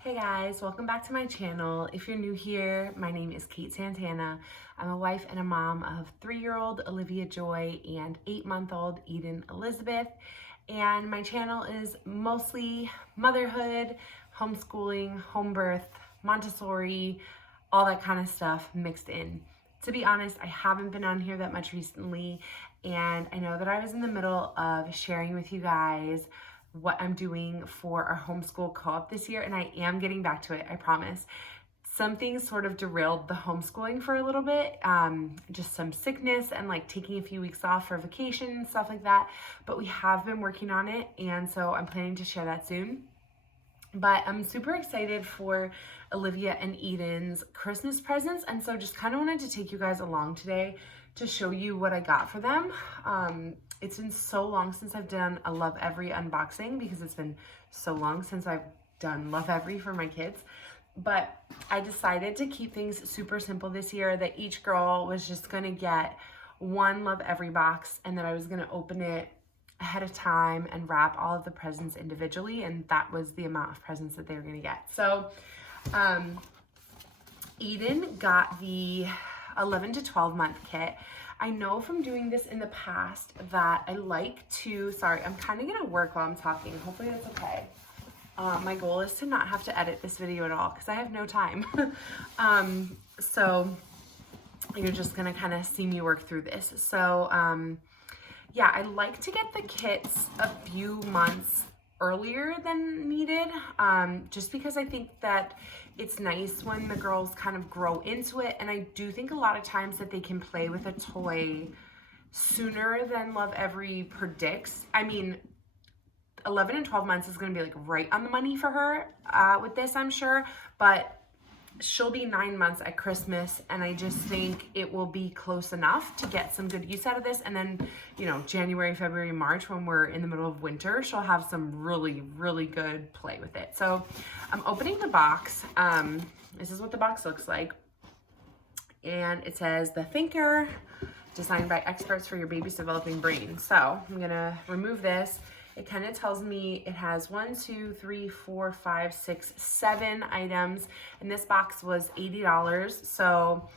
Hey guys, welcome back to my channel. If you're new here, my name is Kate Santana. I'm a wife and a mom of 3-year-old Olivia Joy and 8-month-old Eden Elizabeth. And my channel is mostly motherhood, homeschooling, home birth, Montessori, all that kind of stuff mixed in. To be honest, I haven't been on here that much recently, and I know that I was in the middle of sharing with you guys what I'm doing for our homeschool co-op this year, and I am getting back to it, I promise. Some things sort of derailed the homeschooling for a little bit, just some sickness and like taking a few weeks off for vacation and stuff like that, but we have been working on it, and so I'm planning to share that soon. But I'm super excited for Olivia and Eden's Christmas presents, and so just kind of wanted to take you guys along today to show you what I got for them. It's been so long since I've done a Lovevery unboxing because it's been so long since I've done Lovevery for my kids. But I decided to keep things super simple this year, that each girl was just gonna get one Lovevery box and that I was gonna open it ahead of time and wrap all of the presents individually, and that was the amount of presents that they were gonna get. So Eden got the 11 to 12 month kit. I know from doing this in the past that I like to, sorry, I'm kind of gonna work while I'm talking. Hopefully that's okay. My goal is to not have to edit this video at all because I have no time. So you're just gonna kind of see me work through this. So yeah, I like to get the kits a few months earlier than needed, just because I think that it's nice when the girls kind of grow into it, and I do think a lot of times that they can play with a toy sooner than Lovevery predicts. I mean, 11 and 12 months is going to be like right on the money for her with this, I'm sure, but she'll be 9 months at Christmas, and I just think it will be close enough to get some good use out of this. And then, you know, January, February, March, when we're in the middle of winter, she'll have some really, really good play with it. So I'm opening the box. This is what the box looks like. And it says, "The Thinker, designed by experts for your baby's developing brain." So I'm gonna remove this. It kind of tells me it has 1, 2, 3, 4, 5, 6, 7 items, and this box was $80, so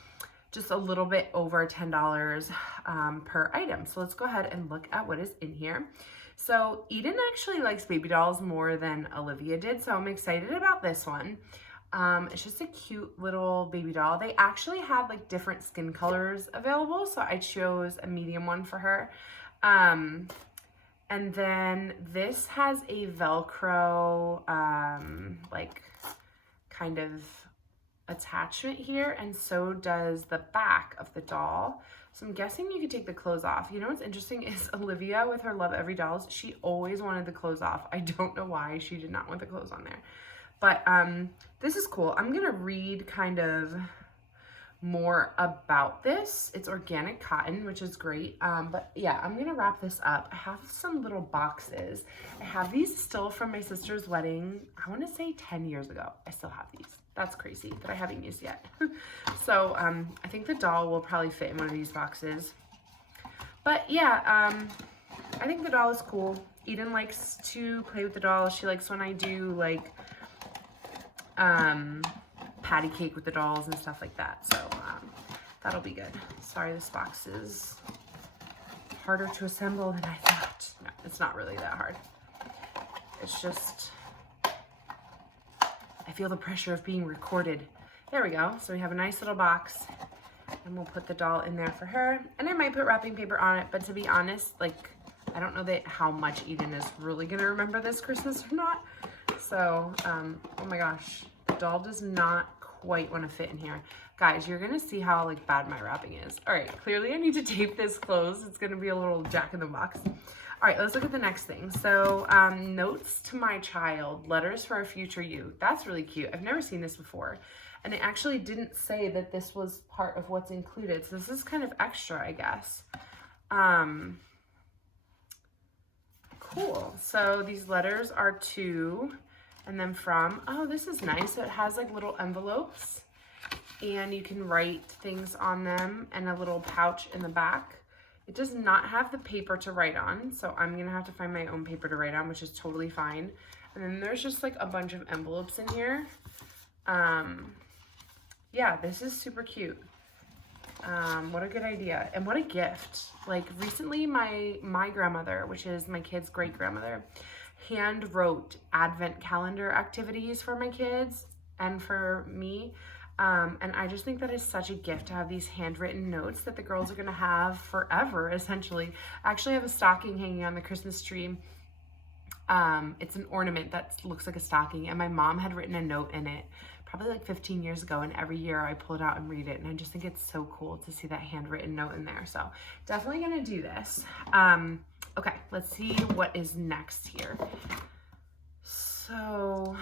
just a little bit over $10 per item. So let's go ahead and look at what is in here. So Eden actually likes baby dolls more than Olivia did, so I'm excited about this one. It's just a cute little baby doll. They actually had like different skin colors available, so I chose a medium one for her. And then this has a Velcro, like kind of attachment here, and so does the back of the doll. So I'm guessing you could take the clothes off. You know what's interesting is Olivia, with her Lovevery dolls, she always wanted the clothes off. I don't know why she did not want the clothes on there. But this is cool. I'm gonna read kind of more about this. It's organic cotton, which is great. But yeah, I'm gonna wrap this up. I have some little boxes. I have these still from my sister's wedding. I want to say 10 years ago. I still have these. That's crazy that I haven't used yet. So I think the doll will probably fit in one of these boxes. But yeah, I think the doll is cool. Eden likes to play with the doll. She likes when I do like patty cake with the dolls and stuff like that. So that'll be good. Sorry, this box is harder to assemble than I thought. No, it's not really that hard. It's just, I feel the pressure of being recorded. There we go. So we have a nice little box, and we'll put the doll in there for her. And I might put wrapping paper on it, but to be honest, like, I don't know that how much Eden is really gonna remember this Christmas or not. So, oh my gosh, the doll does not quite want to fit in here. Guys, you're gonna see how like bad my wrapping is. All right, clearly I need to tape this closed. It's gonna be a little jack in the box. All right, let's look at the next thing. So notes to my child, letters for a future you. That's really cute. I've never seen this before, and it actually didn't say that this was part of what's included, so this is kind of extra, I guess. Cool. So these letters are to and then from. Oh, this is nice. So it has like little envelopes, and you can write things on them, and a little pouch in the back. It does not have the paper to write on, so I'm gonna have to find my own paper to write on, which is totally fine. And then there's just like a bunch of envelopes in here. Yeah, this is super cute. What a good idea. And what a gift. Like recently my grandmother, which is my kid's great grandmother, hand wrote advent calendar activities for my kids and for me. And I just think that is such a gift to have these handwritten notes that the girls are gonna have forever, essentially. I actually have a stocking hanging on the Christmas tree. It's an ornament that looks like a stocking, and my mom had written a note in it probably like 15 years ago, and every year I pull it out and read it, and I just think it's so cool to see that handwritten note in there. So definitely gonna do this. Okay, let's see what is next here. So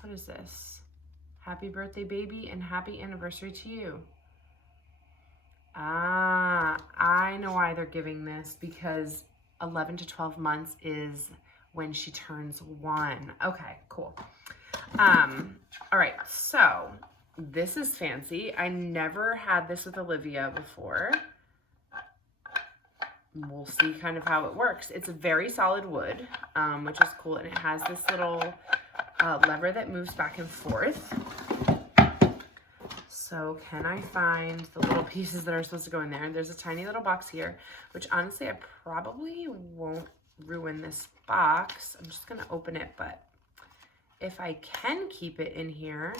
what is this? Happy birthday, baby, and happy anniversary to you. I know why they're giving this, because 11 to 12 months is when she turns 1. Okay, cool. All right, so this is fancy. I never had this with Olivia before. We'll see kind of how it works. It's a very solid wood, which is cool, and it has this little lever that moves back and forth. So can I find the little pieces that are supposed to go in there? And there's a tiny little box here, which honestly I probably won't ruin this box. I'm just gonna open it, but if I can keep it in here,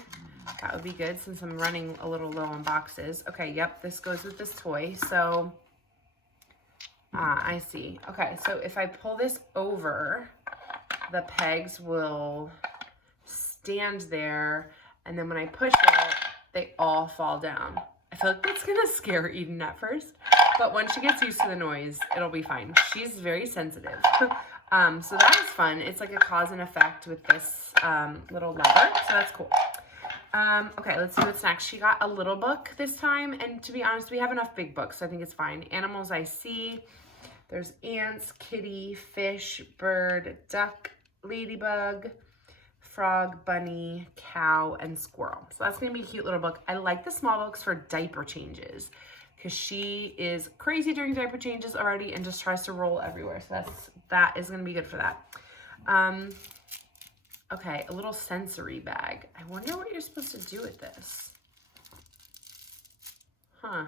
that would be good since I'm running a little low on boxes. Okay, yep, this goes with this toy. So I see. Okay, so if I pull this over, the pegs will stand there, and then when I push it, they all fall down. I feel like that's gonna scare Eden at first, but once she gets used to the noise, it'll be fine. She's very sensitive. So that is fun. It's like a cause and effect with this little lever, so that's cool. Okay, let's see what's next. She got a little book this time, and to be honest, we have enough big books, so I think it's fine. Animals I see. There's ants, kitty, fish, bird, duck, ladybug, frog, bunny, cow, and squirrel. So that's gonna be a cute little book. I like the small books for diaper changes because she is crazy during diaper changes already and just tries to roll everywhere. So that is gonna be good for that. Okay, a little sensory bag. I wonder what you're supposed to do with this. Huh.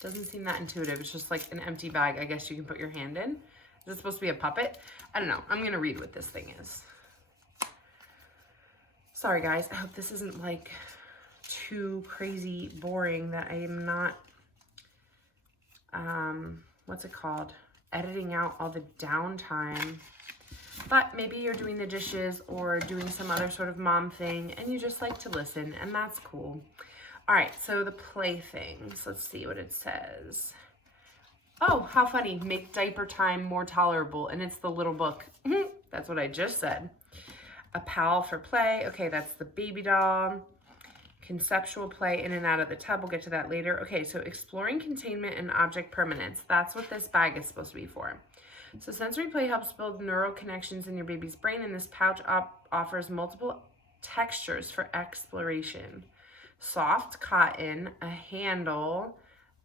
Doesn't seem that intuitive. It's just like an empty bag. I guess you can put your hand in. Is it supposed to be a puppet? I don't know. I'm going to read what this thing is. Sorry, guys. I hope this isn't like too crazy boring that I am not, what's it called? Editing out all the downtime. But maybe you're doing the dishes or doing some other sort of mom thing and you just like to listen, and that's cool. All right, so the playthings. Let's see what it says. Oh, how funny. Make diaper time more tolerable. And it's the little book. That's what I just said. A pal for play. Okay, that's the baby doll. Conceptual play in and out of the tub. We'll get to that later. Okay, so exploring containment and object permanence. That's what this bag is supposed to be for. So sensory play helps build neural connections in your baby's brain, and this pouch offers multiple textures for exploration. Soft cotton, a handle,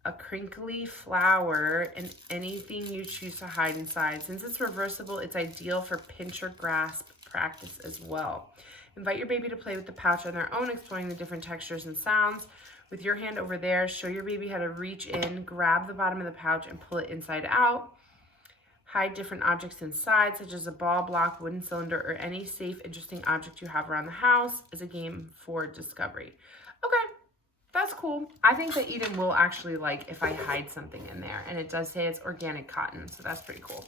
a crinkly flower, and anything you choose to hide inside. Since it's reversible, it's ideal for pinch or grasp practice as well. Invite your baby to play with the pouch on their own, exploring the different textures and sounds. With your hand over there, show your baby how to reach in, grab the bottom of the pouch, and pull it inside out. Hide different objects inside, such as a ball, block, wooden cylinder, or any safe, interesting object you have around the house as a game for discovery. Okay, that's cool. I think that Eden will actually like if I hide something in there, and it does say it's organic cotton, so that's pretty cool.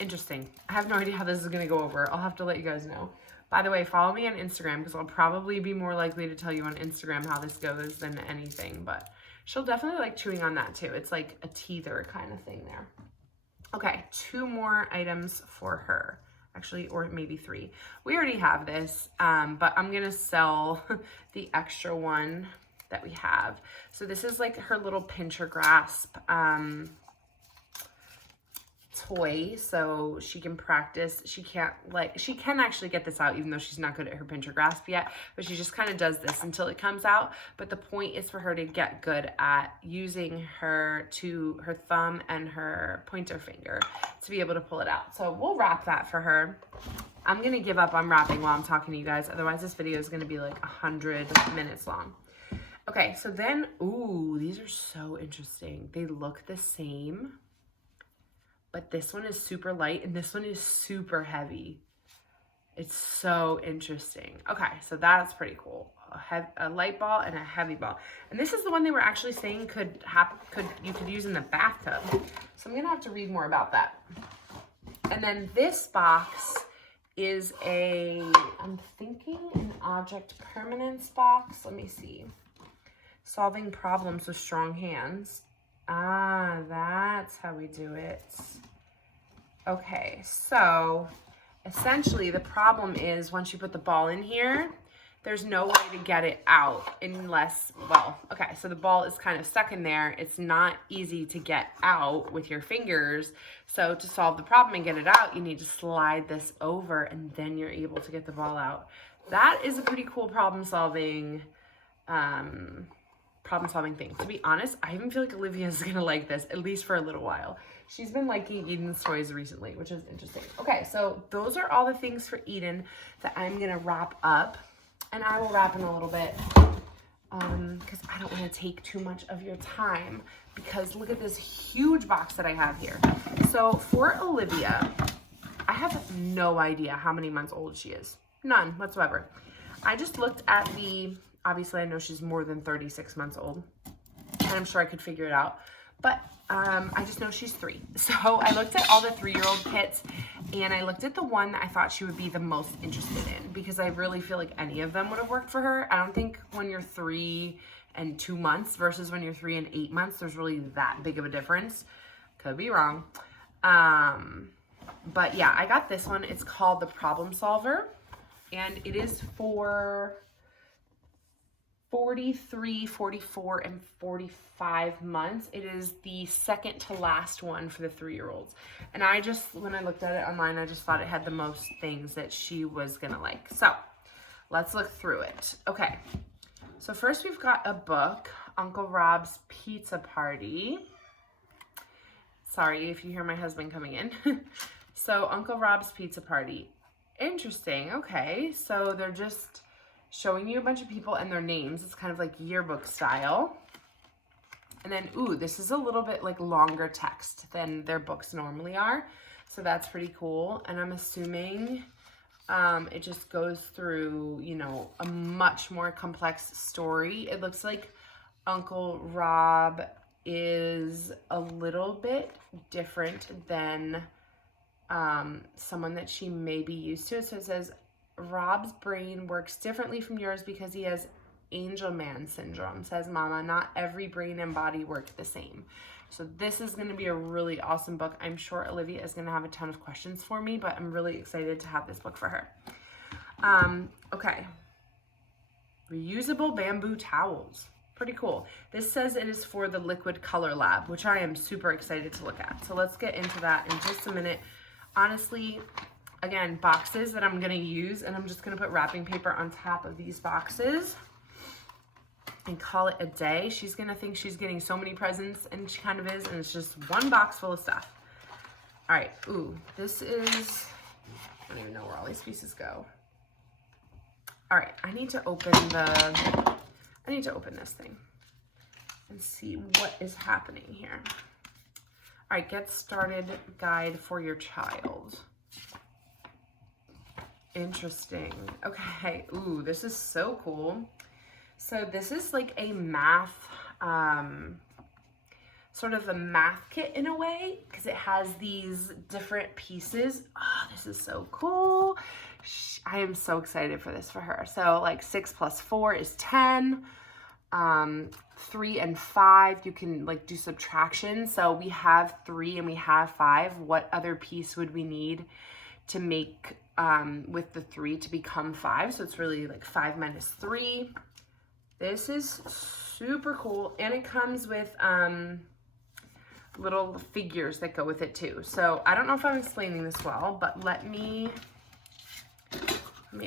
Interesting. I have no idea how this is going to go over. I'll have to let you guys know. By the way, follow me on Instagram because I'll probably be more likely to tell you on Instagram how this goes than anything, but she'll definitely like chewing on that too. It's like a teether kind of thing there. Okay, 2 more items for her. Actually, or maybe 3. We already have this, but I'm gonna sell the extra one that we have. So this is like her little pinch or grasp toy so she can practice. She can actually get this out even though she's not good at her pincher grasp yet, but she just kind of does this until it comes out. But the point is for her to get good at using her thumb and her pointer finger to be able to pull it out. So we'll wrap that for her. I'm gonna give up on wrapping while I'm talking to you guys, otherwise this video is gonna be like 100 minutes long. Okay, so then, ooh, these are so interesting. They look the same, but this one is super light and this one is super heavy. It's so interesting. Okay, so that's pretty cool. A light ball and a heavy ball. And this is the one they were actually saying you could use in the bathtub. So I'm gonna have to read more about that. And then this box is I'm thinking an object permanence box. Let me see. Solving problems with strong hands. Ah, that's how we do it. Okay, so essentially the problem is once you put the ball in here, there's no way to get it out unless, well, okay, so the ball is kind of stuck in there. It's not easy to get out with your fingers. So to solve the problem and get it out, you need to slide this over and then you're able to get the ball out. That is a pretty cool problem solving thing. To be honest, I even feel like Olivia is gonna like this, at least for a little while. She's been liking Eden's toys recently, which is interesting. Okay, so those are all the things for Eden that I'm gonna wrap up. And I will wrap in a little bit because I don't want to take too much of your time, because look at this huge box that I have here. So for Olivia, I have no idea how many months old she is. None whatsoever. I just looked at obviously I know she's more than 36 months old, and I'm sure I could figure it out. But I just know she's 3. So I looked at all the 3-year-old kits, and I looked at the one that I thought she would be the most interested in, because I really feel like any of them would have worked for her. I don't think when you're 3 and 2 months versus when you're 3 and 8 months, there's really that big of a difference. Could be wrong. But yeah, I got this one. It's called the Problem Solver, and it is for 43, 44, and 45 months. It is the second to last one for the 3-year-olds. And when I looked at it online, I just thought it had the most things that she was gonna like. So let's look through it. Okay, so first we've got a book, Uncle Rob's Pizza Party. Sorry if you hear my husband coming in. So Uncle Rob's Pizza Party. Interesting, okay. So they're just showing you a bunch of people and their names. It's kind of like yearbook style. And then, ooh, this is a little bit like longer text than their books normally are. So that's pretty cool. And I'm assuming it just goes through, you know, a much more complex story. It looks like Uncle Rob is a little bit different than someone that she may be used to. So it says, Rob's brain works differently from yours because he has angel man syndrome, says Mama. Not every brain and body work the same. So this is going to be a really awesome book. I'm sure Olivia is going to have a ton of questions for me, but I'm really excited to have this book for her. Okay. Reusable bamboo towels. Pretty cool. This says it is for the liquid color lab, which I am super excited to look at. So let's get into that in just a minute. Honestly, again, boxes that I'm gonna use, and I'm just gonna put wrapping paper on top of these boxes and call it a day. She's gonna think she's getting so many presents, and she kind of is, and it's just one box full of stuff. All right, ooh, this is, I don't even know where all these pieces go. All right, I need to open this thing and see what is happening here. All right, get started guide for your child. Interesting. Okay. Ooh, this is so cool. So this is like a math, sort of a math kit in a way, because it has these different pieces. Oh, this is so cool. I am so excited for this for her. So like 6 plus 4 is 10. 3 and 5, you can like do subtraction. So we have 3 and we have 5. What other piece would we need to make with the 3 to become 5? So it's really like 5 minus 3. This is super cool, and it comes with little figures that go with it too. So I don't know if I'm explaining this well, but let me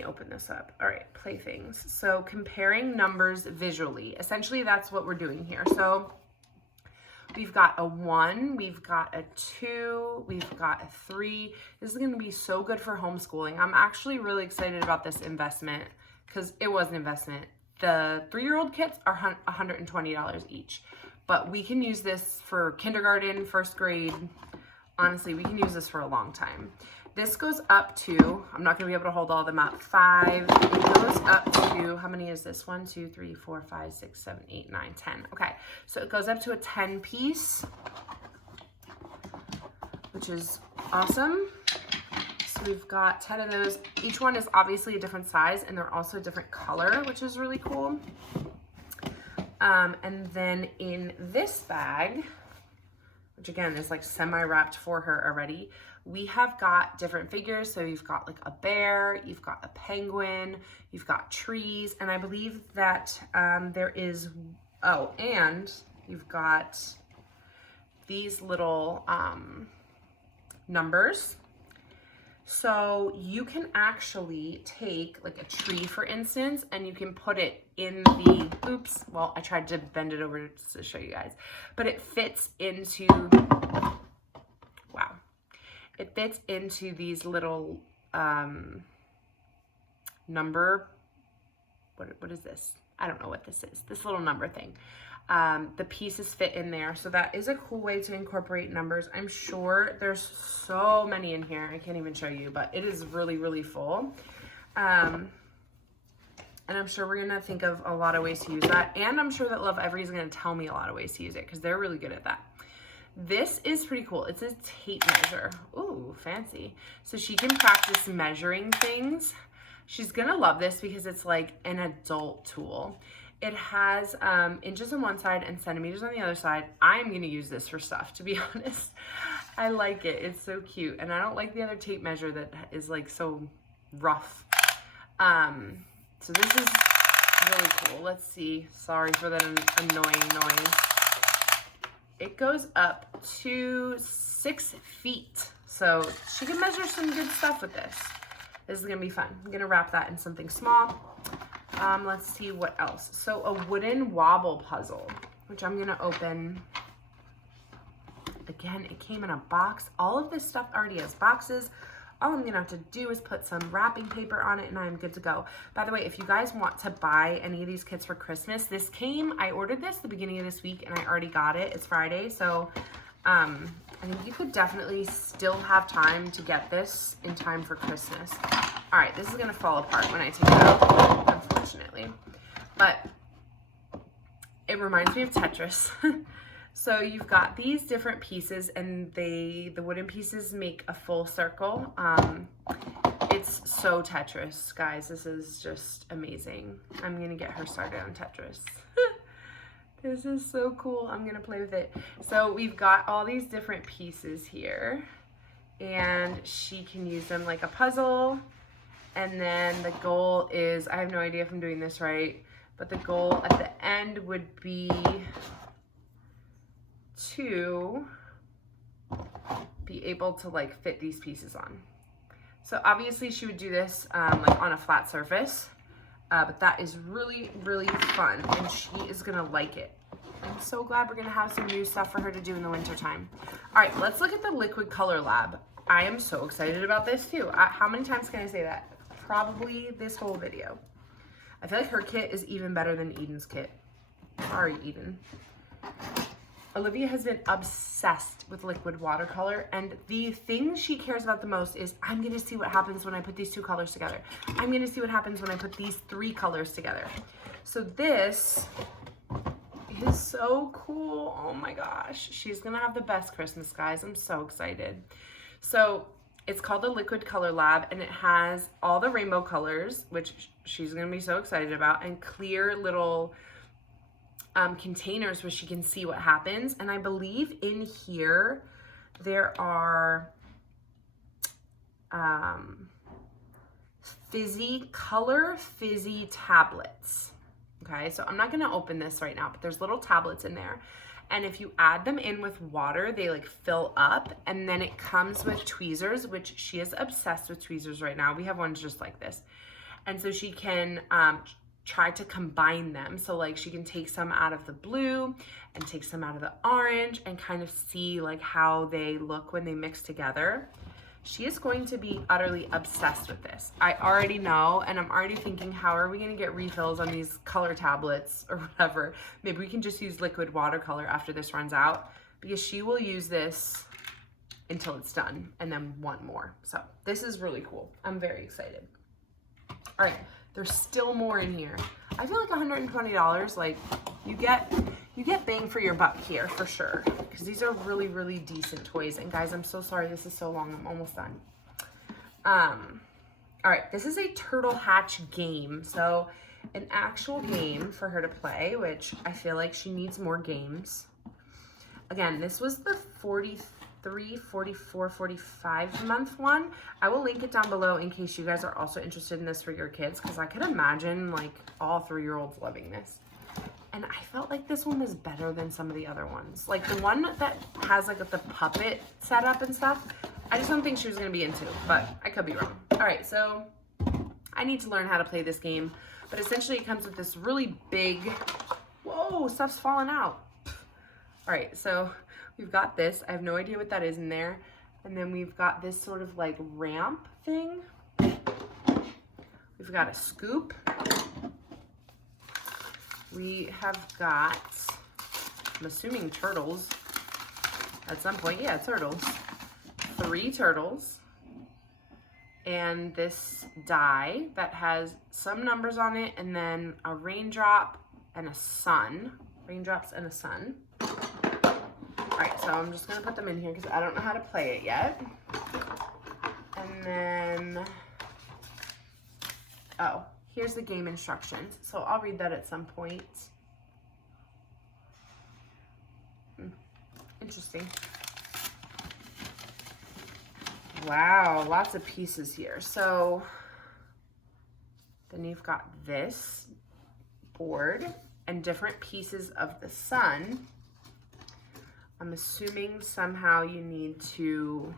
open this up. All right, playthings. So comparing numbers visually. Essentially, that's what we're doing here. So we've got a 1, we've got a 2, we've got a 3. This is gonna be so good for homeschooling. I'm actually really excited about this investment because it was an investment. The 3-year-old kits are $120 each, but we can use this for kindergarten, first grade. Honestly, we can use this for a long time. This goes up to, I'm not gonna be able to hold all of them up, 5. It goes up to, how many is this? 1, 2, 3, 4, 5, 6, 7, 8, 9, 10. Okay, so it goes up to a 10 piece, which is awesome. So we've got 10 of those. Each one is obviously a different size, and they're also a different color, which is really cool. And then in this bag, which again is like semi-wrapped for her already, we have got different figures. So you've got like a bear, you've got a penguin, you've got trees, and I believe that there is, oh, and you've got these little numbers. So you can actually take like a tree, for instance, and you can put it in the, oops, well, I tried to bend it over to show you guys, but it fits into, wow, it fits into these little number, what is this? I don't know what this is, this little number thing. The pieces fit in there. So that is a cool way to incorporate numbers. I'm sure there's so many in here. I can't even show you, but it is really, really full. And I'm sure we're going to think of a lot of ways to use that. And I'm sure that Lovevery is going to tell me a lot of ways to use it because they're really good at that. This is pretty cool. It's a tape measure. Ooh, fancy. So she can practice measuring things. She's going to love this because it's like an adult tool. It has inches on one side and centimeters on the other side. I'm going to use this for stuff, to be honest. I like it. It's so cute. And I don't like the other tape measure that is like so rough. So this is really cool. Let's see. Sorry for that annoying noise. It goes up to 6 feet. So she can measure some good stuff with this. This is going to be fun. I'm going to wrap that in something small. Let's see what else. So a wooden wobble puzzle, which I'm going to open. Again, it came in a box. All of this stuff already has boxes. All I'm going to have to do is put some wrapping paper on it and I'm good to go. By the way, if you guys want to buy any of these kits for Christmas, this came, I ordered this the beginning of this week and I already got it. It's Friday. So, I think you could definitely still have time to get this in time for Christmas. All right, this is going to fall apart when I take it out, unfortunately. But it reminds me of Tetris. So you've got these different pieces and the wooden pieces make a full circle. It's so Tetris, guys. This is just amazing. I'm going to get her started on Tetris. This is so cool. I'm going to play with it. So we've got all these different pieces here and she can use them like a puzzle. And then the goal is, I have no idea if I'm doing this right, but the goal at the end would be to be able to like fit these pieces on. So obviously she would do this like on a flat surface, but that is really, really fun and she is gonna like it. I'm so glad we're gonna have some new stuff for her to do in the winter time. All right, let's look at the liquid color lab. I am so excited about this too. How many times can I say that? Probably this whole video. I feel like her kit is even better than Eden's kit. Sorry, Eden. Olivia has been obsessed with liquid watercolor, and the thing she cares about the most is, I'm gonna see what happens when I put these 2 colors together. I'm gonna see what happens when I put these 3 colors together. So this is so cool. Oh my gosh. She's gonna have the best Christmas, guys. I'm so excited. So it's called the Liquid Color Lab, and it has all the rainbow colors, which she's gonna be so excited about, and clear little containers where she can see what happens. And I believe in here there are fizzy tablets. Okay, so I'm not gonna open this right now, but there's little tablets in there. And if you add them in with water, they like fill up, and then it comes with tweezers, which she is obsessed with tweezers right now. We have ones just like this. And so she can try to combine them. So like she can take some out of the blue and take some out of the orange and kind of see like how they look when they mix together. She is going to be utterly obsessed with this. I already know, and I'm already thinking, how are we gonna get refills on these color tablets or whatever? Maybe we can just use liquid watercolor after this runs out, because she will use this until it's done and then want more. So this is really cool. I'm very excited. All right, there's still more in here. I feel like $120, like you get bang for your buck here for sure, because these are really, really decent toys. And guys, I'm so sorry this is so long. I'm almost done. All right, this is a turtle hatch game. So an actual game for her to play, which I feel like she needs more games. Again, this was the 43, 44, 45 month one. I will link it down below in case you guys are also interested in this for your kids, because I could imagine like all 3-year-olds loving this. And I felt like this one was better than some of the other ones. Like the one that has like the puppet setup and stuff, I just don't think she was gonna be into, but I could be wrong. All right, so I need to learn how to play this game, but essentially it comes with this really big, whoa, stuff's falling out. All right, so we've got this. I have no idea what that is in there. And then we've got this sort of like ramp thing. We've got a scoop. We have got, I'm assuming turtles at some point. Yeah, turtles. 3 turtles. And this die that has some numbers on it, and then a raindrop and a sun. Raindrops and a sun. All right, so I'm just gonna put them in here because I don't know how to play it yet. And then, oh, here's the game instructions. So I'll read that at some point. Interesting. Wow, lots of pieces here. So then you've got this board and different pieces of the sun. I'm assuming somehow you need to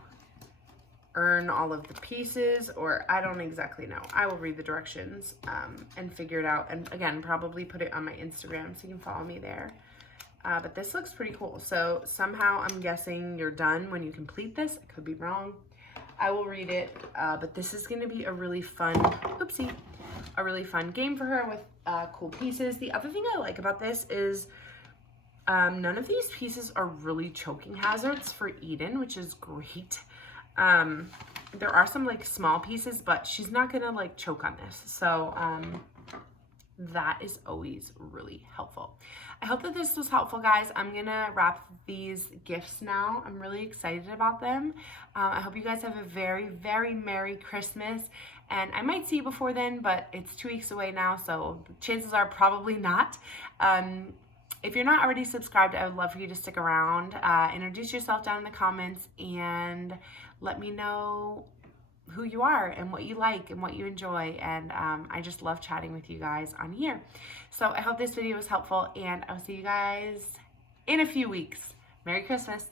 earn all of the pieces, or I don't exactly know. I will read the directions and figure it out. And again, probably put it on my Instagram so you can follow me there. But this looks pretty cool. So somehow I'm guessing you're done when you complete this. I could be wrong. I will read it, but this is gonna be a really fun, oopsie, a really fun game for her with cool pieces. The other thing I like about this is none of these pieces are really choking hazards for Eden, which is great. There are some like small pieces, but she's not gonna like choke on this. So that is always really helpful. I hope that this was helpful, guys. I'm gonna wrap these gifts now. I'm really excited about them. I hope you guys have a very, very Merry Christmas. And I might see you before then, but it's 2 weeks away now, so chances are probably not. If you're not already subscribed, I would love for you to stick around. Introduce yourself down in the comments and let me know who you are and what you like and what you enjoy. And I just love chatting with you guys on here. So I hope this video was helpful, and I'll see you guys in a few weeks. Merry Christmas.